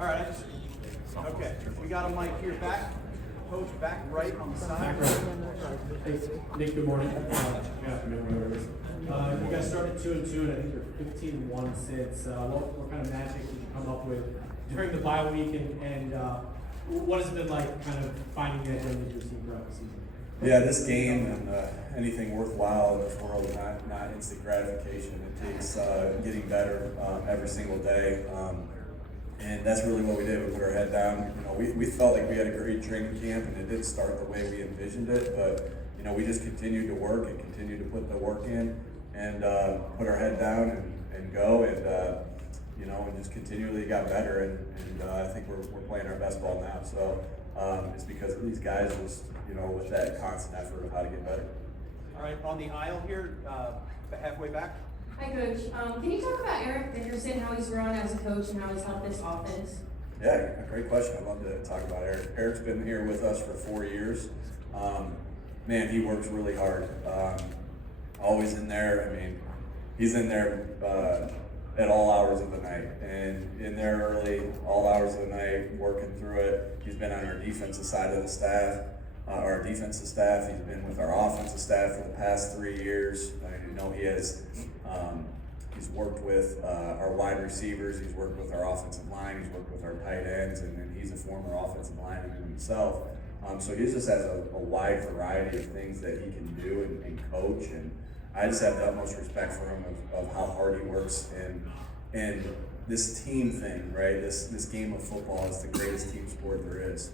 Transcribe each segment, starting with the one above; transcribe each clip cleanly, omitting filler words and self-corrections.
All right, okay, we got a mic here back. Coach, back right on the side. Hey, Nick, good morning. Good afternoon, whatever it is. You guys started 2-2, and I think you're 15-1 since. What kind of magic did you come up with during the bye week, and what has it been like kind of finding that into your team throughout the season? Yeah, this game and anything worthwhile in this world is not instant gratification. It takes getting better every single day. And that's really what we did. We put our head down. You know, we felt like we had a great training camp, and it didn't start the way we envisioned it. But you know, we just continued to work and continued to put the work in, and put our head down and go, and you know, and just continually got better. And I think we're playing our best ball now. So it's because of these guys just, you know, with that constant effort of how to get better. All right, on the aisle here, halfway back. Hi, Coach. Can you talk about Eric Dickerson, how he's grown as a coach and how he's helped this offense? Yeah, great question. I'd love to talk about Eric. Eric's been here with us for 4 years. Man, he works really hard. Always in there. I mean, he's in there at all hours of the night, and in there early, all hours of the night, working through it. He's been on our defensive side of the staff, our defensive staff. He's been with our offensive staff for the past 3 years. I know he has. He's worked with our wide receivers. He's worked with our offensive line. He's worked with our tight ends, and he's a former offensive lineman himself. So he just has a wide variety of things that he can do and coach. And I just have the utmost respect for him of how hard he works and this team thing, right? This game of football is the greatest team sport there is,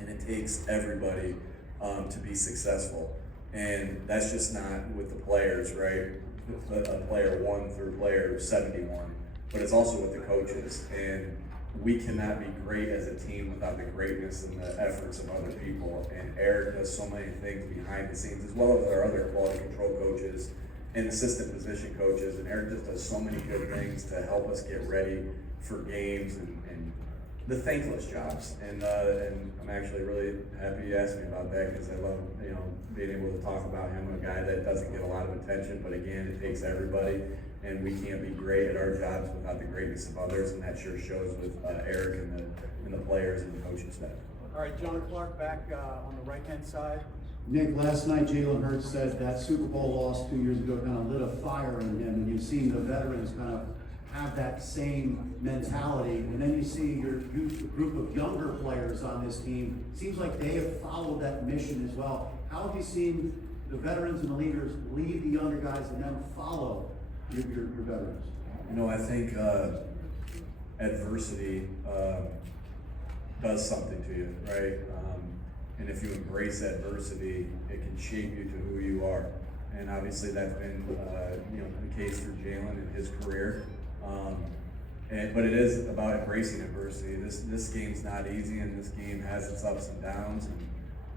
and it takes everybody to be successful. And that's just not with the players, right? A player 1 through player 71, but it's also with the coaches. And we cannot be great as a team without the greatness and the efforts of other people. And Eric does so many things behind the scenes, as well as our other quality control coaches and assistant position coaches. And Eric just does so many good things to help us get ready for games and the thankless jobs. And I'm actually really happy you asked me about that, because I love, you know, being able to talk about him, a guy that doesn't get a lot of attention, but again, it takes everybody, and we can't be great at our jobs without the greatness of others, and that sure shows with Eric and the players and the coaching staff. All right, John Clark back on the right-hand side. Nick, last night Jalen Hurts said that Super Bowl loss 2 years ago kind of lit a fire in him, and you've seen the veterans kind of have that same mentality, and then you see your group of younger players on this team. Seems like they have followed that mission as well. How have you seen the veterans and the leaders lead the younger guys and then follow your veterans? You know, I think adversity does something to you, right? And if you embrace adversity, it can shape you to who you are. And obviously that's been you know, the case for Jalen in his career. But it is about embracing adversity. This game's not easy, and this game has its ups and downs. And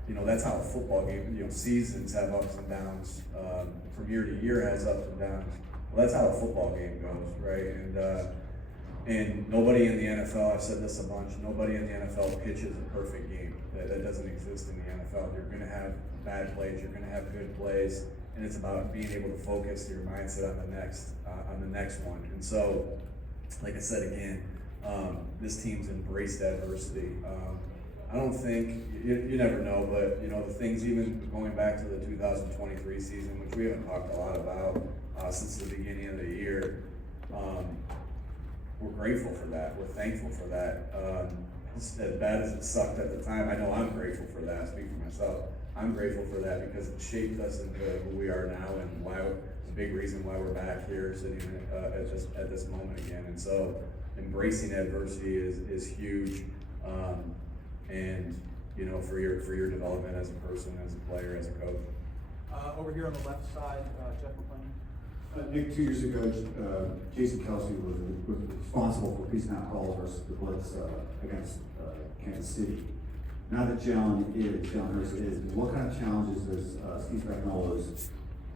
you know, that's how a football game, you know, seasons have ups and downs. From year to year has ups and downs. Well, that's how a football game goes, right? And nobody in the NFL, I've said this a bunch, nobody in the NFL pitches a perfect game. That doesn't exist in the NFL. You're going to have bad plays, you're going to have good plays, and it's about being able to focus your mindset on the next one. And so, like I said again, this team's embraced adversity. I don't think, you never know, but you know, the things even going back to the 2023 season, which we haven't talked a lot about since the beginning of the year, we're grateful for that. We're thankful for that. As bad as it sucked at the time, I know I'm grateful for that. I speak for myself. I'm grateful for that because it shaped us into who we are now, and why the big reason why we're back here sitting at this moment again. And so embracing adversity is huge. And you know, for your development as a person, as a player, as a coach. Over here on the left side, Jeff McClain. Nick, 2 years ago, Jason Kelsey was responsible for pre-snap calls versus the blitz against Kansas City. Now that Jalen Hurts is, what kind of challenges does Steve Spagnuolo's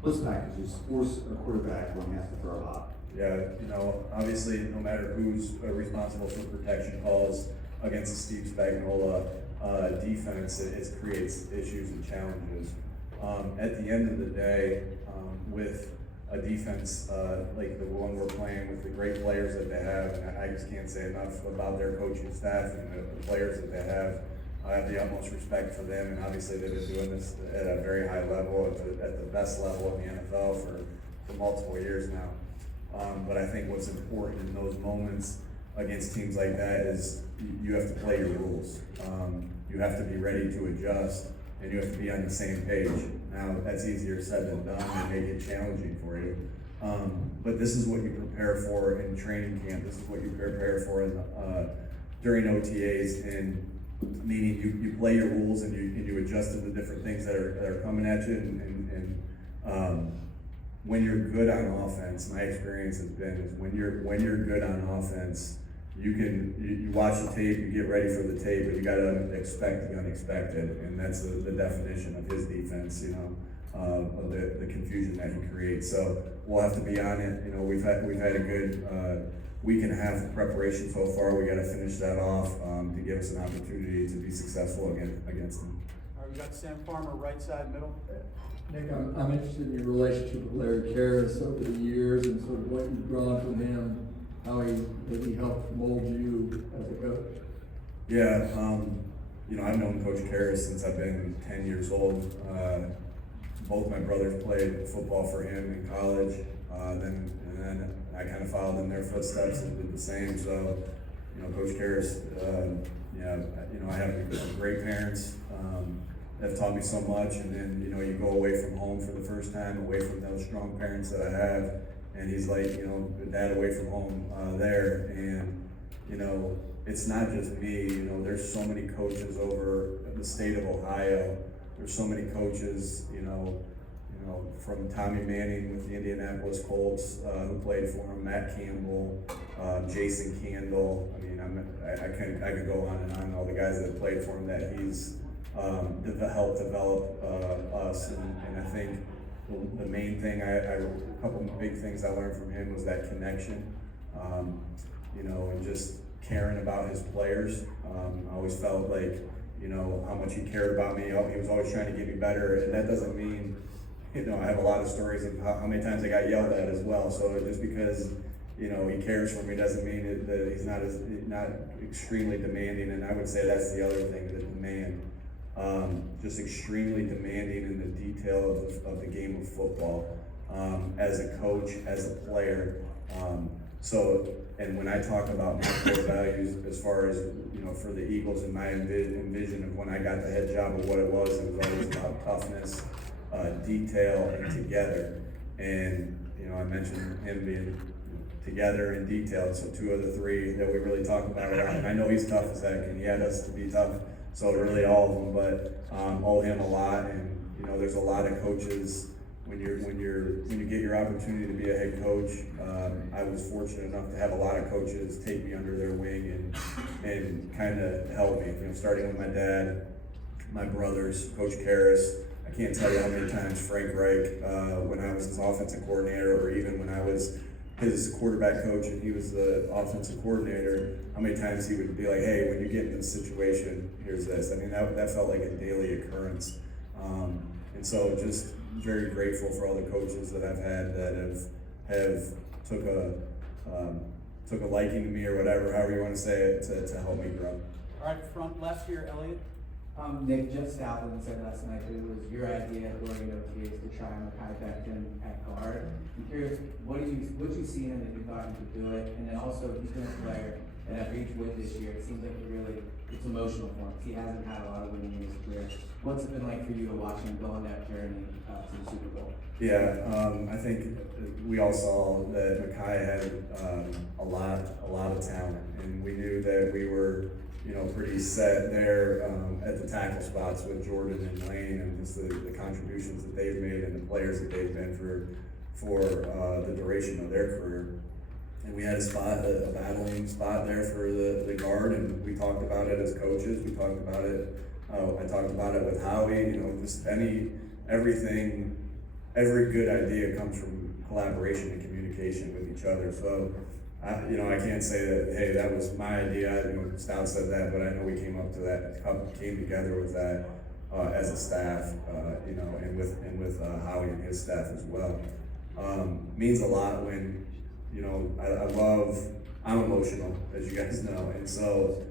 blitz packages force a quarterback when he has to throw a hop? Yeah, you know, obviously, no matter who's responsible for protection calls against the Steve Spagnuolo defense, it creates issues and challenges. At the end of the day, with a defense like the one we're playing with the great players that they have, and I just can't say enough about their coaching staff and the players that they have. I have the utmost respect for them, and obviously they've been doing this at a very high level, at the best level in the NFL for multiple years now. But I think what's important in those moments against teams like that is you have to play your rules. You have to be ready to adjust, and you have to be on the same page. Now, that's easier said than done and make it challenging for you. But this is what you prepare for in training camp. This is what you prepare for during OTAs, and meaning you play your rules and you adjust to the different things that are coming at you. And when you're good on offense, my experience has been is when you're good on offense, you watch the tape, you get ready for the tape, but you got to expect the unexpected, and that's the definition of his defense. Of the confusion that he creates. So we'll have to be on it. We've had a good week and a half of preparation so far. We got to finish that off to give us an opportunity to be successful against them. All right, we got Sam Farmer, right side, middle. Nick, I'm interested in your relationship with Larry Karras over the years and sort of what you've drawn from him, how he helped mold you as a coach. Yeah, I've known Coach Karras since I've been 10 years old. Both my brothers played football for him in college. Then I kind of followed in their footsteps and did the same. So, Coach Karras, I have great parents that have taught me so much. And then, you go away from home for the first time, away from those strong parents that I have. And he's like, the dad away from home there. And, it's not just me. There's so many coaches over the state of Ohio. There's so many coaches, from Tommy Manning with the Indianapolis Colts, who played for him, Matt Campbell, Jason Candle. I mean, I could go on and on. All the guys that have played for him that he's helped develop us, and I think the main thing, a couple of big things I learned from him was that connection, and just caring about his players. I always felt like, how much he cared about me. He was always trying to get me better, and that doesn't mean, I have a lot of stories of how many times I got yelled at as well. So just because, he cares for me doesn't mean that he's not extremely demanding. And I would say that's the other thing, the demand. Just extremely demanding in the detail of the game of football, as a coach, as a player. And when I talk about my core values, as far as, for the Eagles and my envision of when I got the head job of what it was always about toughness, detail, and together. And, I mentioned him being together and detailed, so two of the three that we really talk about a lot. And I know he's tough as heck, and he had us to be tough, so really all of them, but owe him a lot. And, there's a lot of coaches. When you get your opportunity to be a head coach, I was fortunate enough to have a lot of coaches take me under their wing and kind of help me. Starting with my dad, my brothers, Coach Karras. I can't tell you how many times Frank Reich, when I was his offensive coordinator, or even when I was his quarterback coach and he was the offensive coordinator, how many times he would be like, "Hey, when you get in this situation, here's this." I mean, that felt like a daily occurrence. And so just very grateful for all the coaches that I've had that have took a liking to me, or whatever, however you want to say it, to help me grow. All right, front left here, Elliot. Nick, Jeff Southland said last night that it was your idea during OTAs to try Mekhi Becton at guard. I'm curious, what you see in him that you thought he could do it? And then also, he's been a player that after each win this year, it seems like it's emotional for him. He hasn't had a lot of winning in his career. What's it been like for you to watch him go on that journey to the Super Bowl? Yeah, I think we all saw that Mekhi had a lot of talent, and we knew that we were, pretty set there at the tackle spots with Jordan and Lane, and just the contributions that they've made and the players that they've been for the duration of their career. And we had a battling spot there for the guard, and we talked about it as coaches. We talked about it. I talked about it with Howie. Just everything. Every good idea comes from collaboration and communication with each other. So, I can't say that, hey, that was my idea. Stout said that, but I know we came together with that as a staff. And with Howie and his staff as well. means a lot when, you know, I'm emotional, as you guys know, and so,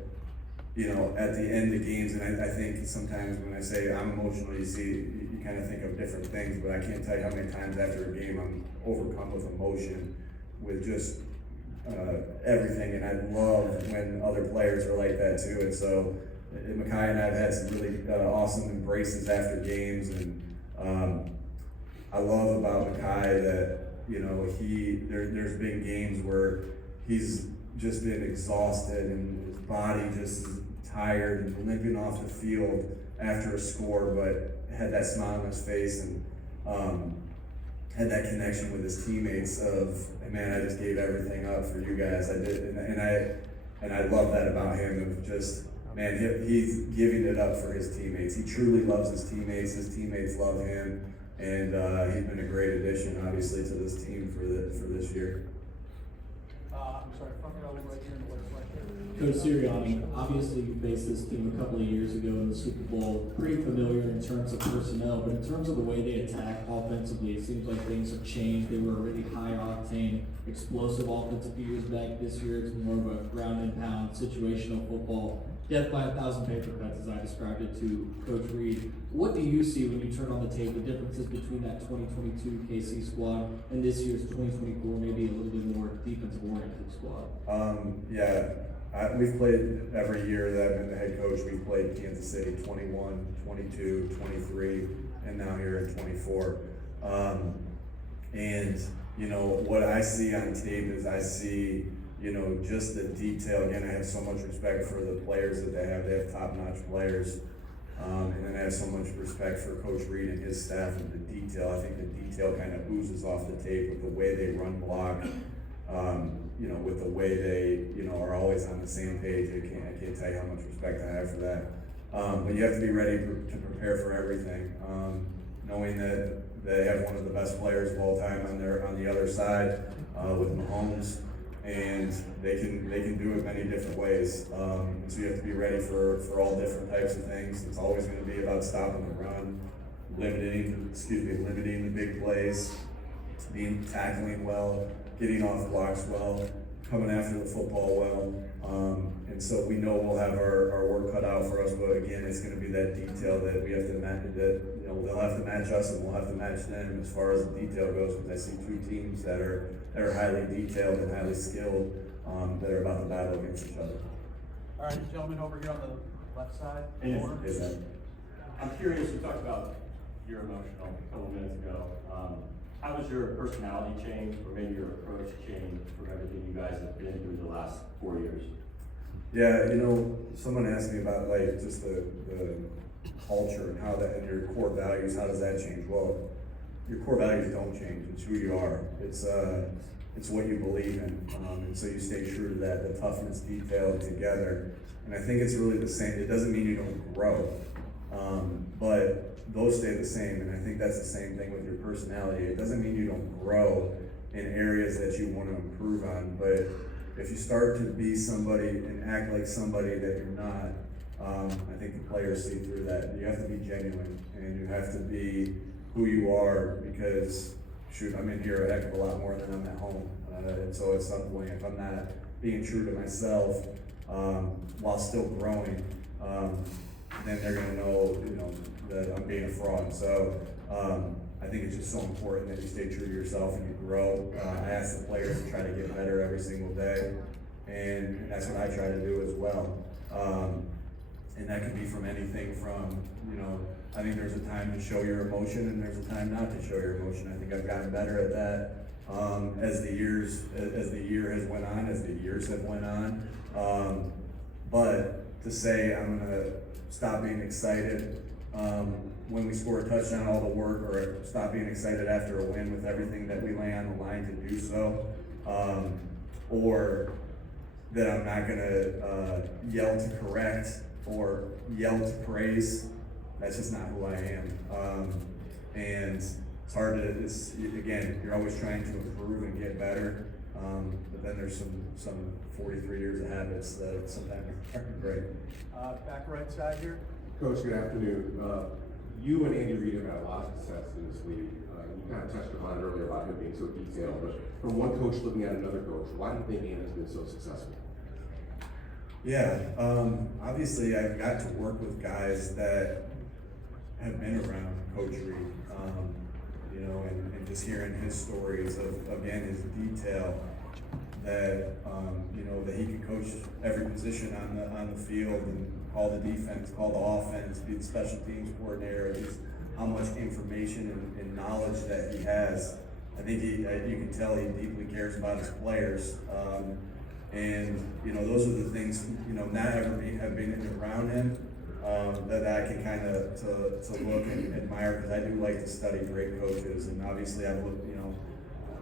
you know, at the end of games, and I think sometimes when I say I'm emotional, you kind of think of different things, but I can't tell you how many times after a game I'm overcome with emotion, with just everything, and I love when other players are like that too. And so, Mekhi and I have had some really awesome embraces after games, and I love about Mekhi that, you know, there's been games where he's just been exhausted and his body just is tired and limping off the field after a score, but had that smile on his face and had that connection with his teammates of, hey, man, I just gave everything up for you guys. I did, and I love that about him. Of just, man, he's giving it up for his teammates. He truly loves his teammates. His teammates love him, and he's been a great addition, obviously, to this team for this year. I'm sorry, front row right here in the left right here. Coach Siriani, obviously you faced this team a couple of years ago in the Super Bowl. Pretty familiar in terms of personnel, but in terms of the way they attack offensively, it seems like things have changed. They were a really high-octane, explosive offense a few years back. This year it's more of a ground-and-pound, situational football. Death by 1,000 paper cuts, as I described it to Coach Reed. What do you see when you turn on the tape, the differences between that 2022 KC squad and this year's 2024, maybe a little bit more defensive-oriented squad? We've played every year that I've been the head coach. We've played Kansas City 21, 22, 23, and now here in 24. And, you know, what I see on tape is I see, you know, just the detail. Again, I have so much respect for the players that they have. They have top-notch players. And then I have so much respect for Coach Reed and his staff and the detail. I think the detail kind of oozes off the tape with the way they run block, you know, with the way they, you know, are always on the same page. I can't tell you how much respect I have for that. But you have to be ready to prepare for everything. Knowing that they have one of the best players of all time on the other side with Mahomes. And they can do it many different ways. So you have to be ready for all different types of things. It's always going to be about stopping the run, limiting the big plays, tackling well, getting off blocks well, coming after the football well. And so we know we'll have our work cut out for us, but again, it's going to be that detail that we have to match. That, you know, they'll have to match us, and we'll have to match them as far as the detail goes. Because I see two teams that are highly detailed and highly skilled, that are about to battle against each other. All right, gentlemen over here on the left side. I'm curious, you talked about you're emotional a couple minutes ago. How has your personality changed, or maybe your approach changed from everything you guys have been through the last 4 years? Yeah, you know, someone asked me about like just the culture and how that, and your core values, how does that change? Well, your core values don't change. It's who you are. It's what you believe in, and so you stay true to that. The toughness, detail together, and I think it's really the same. It doesn't mean you don't grow, but those stay the same. And I think that's the same thing with your personality. It doesn't mean you don't grow in areas that you want to improve on, but if you start to be somebody and act like somebody that you're not, I think the players see through that. You have to be genuine, and you have to be who you are, because shoot, I'm in here a heck of a lot more than I'm at home. And so at some point, if I'm not being true to myself, while still growing, then they're gonna know, you know, that I'm being a fraud. So I think it's just so important that you stay true to yourself and you grow. I ask the players to try to get better every single day, and that's what I try to do as well. And that could be from anything from, you know, I think there's a time to show your emotion and there's a time not to show your emotion. I think I've gotten better at that as the year has went on, as the years have went on. But to say I'm gonna stop being excited when we score a touchdown, all the work, or stop being excited after a win with everything that we lay on the line to do so, or that I'm not gonna yell to correct or yell to praise. That's just not who I am. And it's hard to, again, you're always trying to improve and get better. But then there's some 43 years of habits that sometimes aren't great. Back right side here. Coach, good afternoon. You and Andy Reid have had a lot of success in this league. You kind of touched upon it earlier about him being so detailed, but from one coach looking at another coach, why do you think Ian has been so successful? Yeah, obviously I've got to work with guys that have been around Coach Reed, you know, and just hearing his stories of, again, his detail that, you know, that he can coach every position on the field and call the defense, call the offense, be the special teams coordinator, just how much information and knowledge that he has. I think you can tell he deeply cares about his players. And, you know, those are the things, you know, not ever have been around him, that I can kind of to look and admire, because I do like to study great coaches. And obviously I've looked, you know,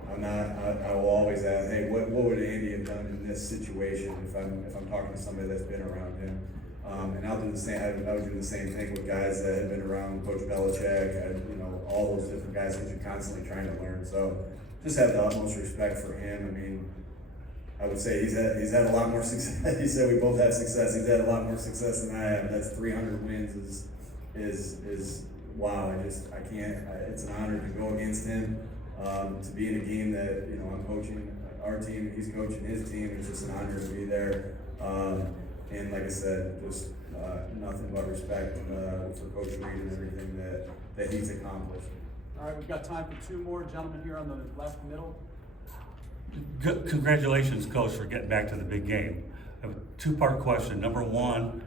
I will always ask, hey, what would Andy have done in this situation if I'm talking to somebody that's been around him? And I'll do the same. I would do the same thing with guys that have been around Coach Belichick, you know, all those different guys that you're constantly trying to learn. So just have the utmost respect for him. I mean, I would say he's had a lot more success. He said we both had success. He's had a lot more success than I have. That's 300 wins is wow. I can't. It's an honor to go against him. To be in a game that, you know, I'm coaching our team, he's coaching his team. It's just an honor to be there. And like I said, just nothing but respect for Coach Reed and everything that he's accomplished. All right, we've got time for two more. Gentlemen here on the left middle. Congratulations, Coach, for getting back to the big game. I have a two-part question. Number one,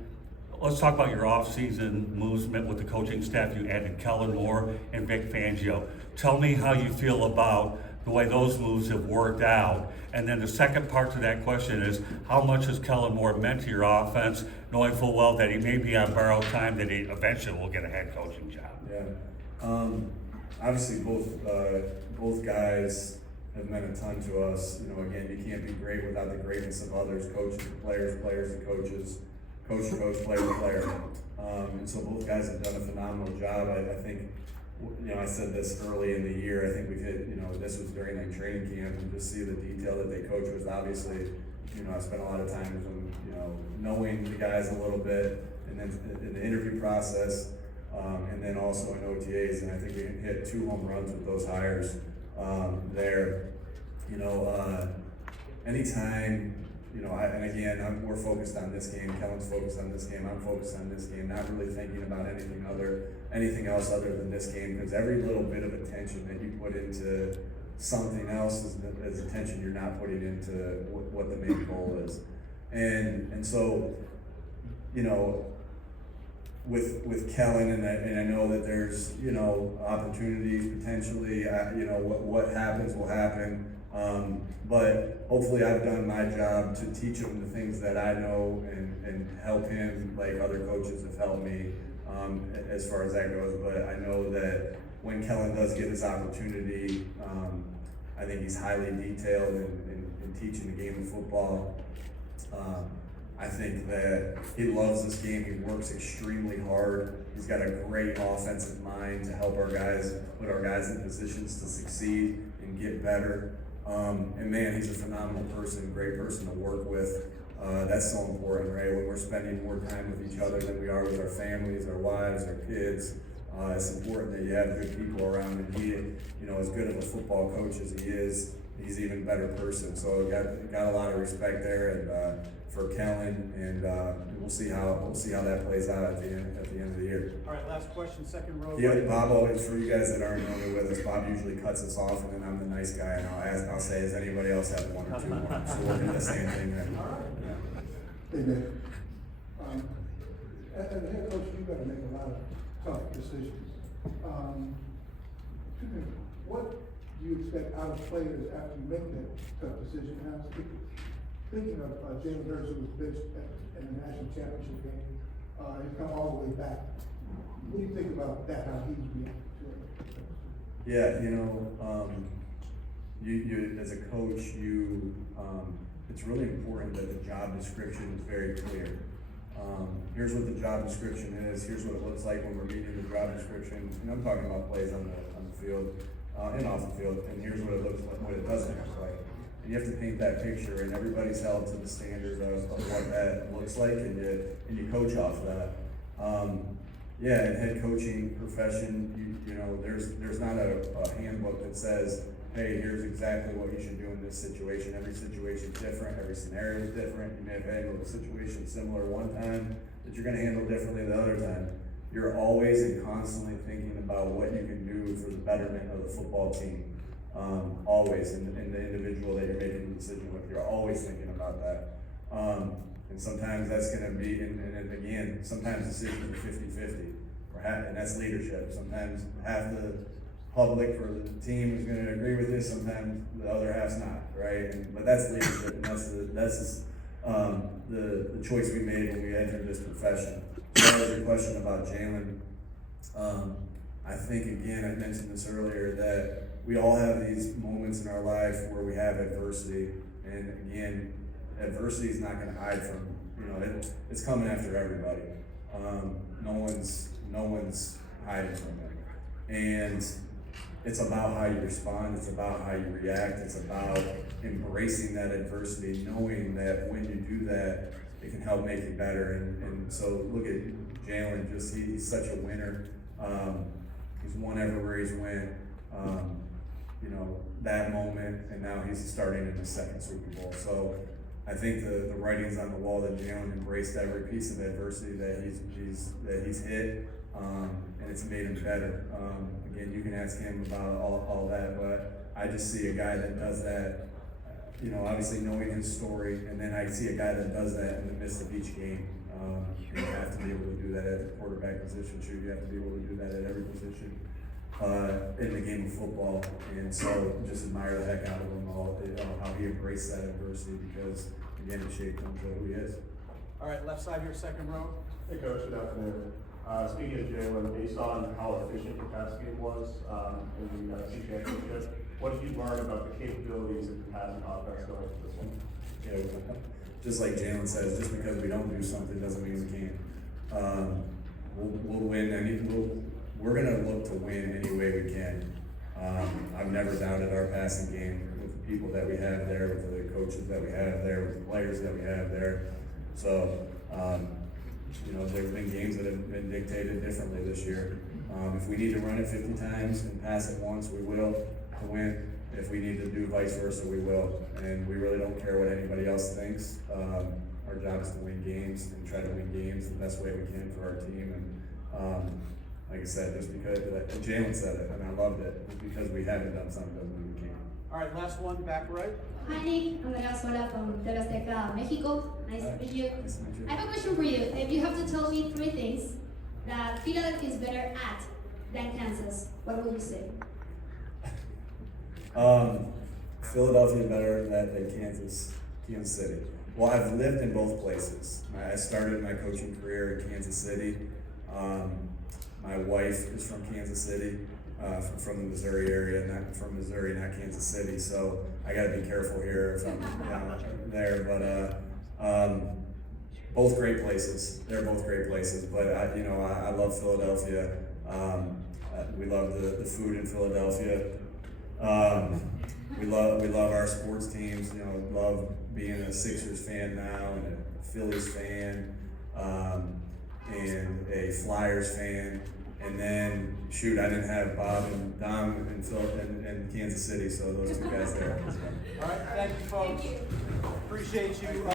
let's talk about your off-season moves with the coaching staff. You added Kellen Moore and Vic Fangio. Tell me how you feel about the way those moves have worked out. And then the second part to that question is, how much has Kellen Moore meant to your offense, knowing full well that he may be on borrowed time, that he eventually will get a head coaching job? Yeah. Obviously, both guys have meant a ton to us. You know, again, you can't be great without the greatness of others, coaches, players, players and coaches, coach, player, player. And so both guys have done a phenomenal job. I think, you know, I said this early in the year. I think we've hit, you know, this was during that training camp, and just see the detail that they coach was obviously, you know, I spent a lot of time with them, you know, knowing the guys a little bit, and then in the interview process, and then also in OTAs, and I think we hit 2 home runs with those hires there. You know, anytime, you know, and again, we're focused on this game. Kellen's focused on this game. I'm focused on this game. Not really thinking about anything else other than this game, because every little bit of attention that you put into something else is attention you're not putting into what the main goal is. And so, you know, with Kellen, and I know that there's, you know, opportunities potentially. You know, what happens will happen. But hopefully I've done my job to teach him the things that I know and help him like other coaches have helped me as far as that goes. But I know that when Kellen does get his opportunity, I think he's highly detailed in teaching the game of football. I think that he loves this game. He works extremely hard. He's got a great offensive mind to help our guys, put our guys in positions to succeed and get better. And man, he's a phenomenal person, great person to work with. That's so important, right? When we're spending more time with each other than we are with our families, our wives, our kids, it's important that you have good people around. And he, you know, as good of a football coach as he is, he's an even better person. So got a lot of respect there, and for Kellen, and we'll see how that plays out at the end of the year. All right, last question, second row. Yeah, Bob always, for you guys that aren't normally with us, Bob usually cuts us off, and then I'm the nice guy, and I'll say, does anybody else have 1 or 2 more? So we'll do the same thing then. Hey, Nick. As a head coach, you've got to make a lot of tough decisions. What do you expect out of players after you make that tough decision? And I'm thinking of Jalen Hurts, who was benched in the national championship game. He's come all the way back. What do you think about that, how he's reacted to it? Yeah, you know, you as a coach, it's really important that the job description is very clear. Here's what the job description is. Here's what it looks like when we're reading the job description. And I'm talking about plays on the field and off the field. And here's what it looks like, what it doesn't look like. And you have to paint that picture, and everybody's held to the standard of what that looks like, and you coach off that. yeah, in head coaching profession, you know, there's not a handbook that says, hey, here's exactly what you should do in this situation. Every situation's different, every scenario is different. You may have handled a situation similar one time that you're gonna handle differently the other time. You're always and constantly thinking about what you can do for the betterment of the football team. Always, and the individual that you're making the decision with, you're always thinking about that. And sometimes that's gonna be, and again, sometimes decisions are 50-50, and that's leadership. Sometimes half the public or the team is gonna agree with this, sometimes the other half's not, right? But that's leadership, and that's the choice we made when we entered this profession. As far as your question about Jalen, I think, again, I mentioned this earlier, that we all have these moments in our life where we have adversity, and again, adversity is not gonna hide from, you know, it's coming after everybody. No one's hiding from it. And it's about how you respond, it's about how you react, it's about embracing that adversity, knowing that when you do that, it can help make you better. And so look at Jalen, he's such a winner. He's won everywhere he's went. You know, that moment, and now he's starting in his second Super Bowl. So I think the writing's on the wall that Jalen embraced every piece of adversity that he's hit, and it's made him better. Again, you can ask him about all that, but I just see a guy that does that, you know, obviously knowing his story, and then I see a guy that does that in the midst of each game. You have to be able to do that at the quarterback position. Sure, you have to be able to do that at every position in the game of football. And so just admire the heck out of him, how he embraced that adversity, because again, it shaped him to who he is. All right, left side here, second row. Hey Coach, good afternoon. Speaking of Jalen, based on how efficient your pass game was in the C championship, what did you learn about the capabilities of the passing offense going into this one? Yeah, just like Jalen says, just because we don't do something doesn't mean we can't. We'll win. We're gonna look to win any way we can. I've never doubted our passing game with the people that we have there, with the coaches that we have there, with the players that we have there. So, you know, there's been games that have been dictated differently this year. If we need to run it 50 times and pass it once, we will to win. If we need to do vice versa, we will. And we really don't care what anybody else thinks. Our job is to win games and try to win games the best way we can for our team. And like I said, just because, and Jalen said it, and I loved it, just because we haven't done something doesn't mean we can't. All right, last one, back right. Hi Nick, Andrea Sola from TV Azteca, Mexico. Nice to meet you. Nice to meet you. I have a question for you. If you have to tell me 3 things that Philadelphia is better at than Kansas, what would you say? Philadelphia better than Kansas City. Well, I've lived in both places. I started my coaching career in Kansas City. My wife is from Kansas City, from the Missouri area, not from Missouri, not Kansas City. So I got to be careful here if I'm down there. But both great places. They're both great places. But I love Philadelphia. We love the food in Philadelphia. We love our sports teams. You know, love being a Sixers fan now and a Phillies fan. And a Flyers fan, and then shoot, I didn't have Bob and Dom in Kansas City, so those 2 guys there. All right, thank you, folks. Thank you. Appreciate you.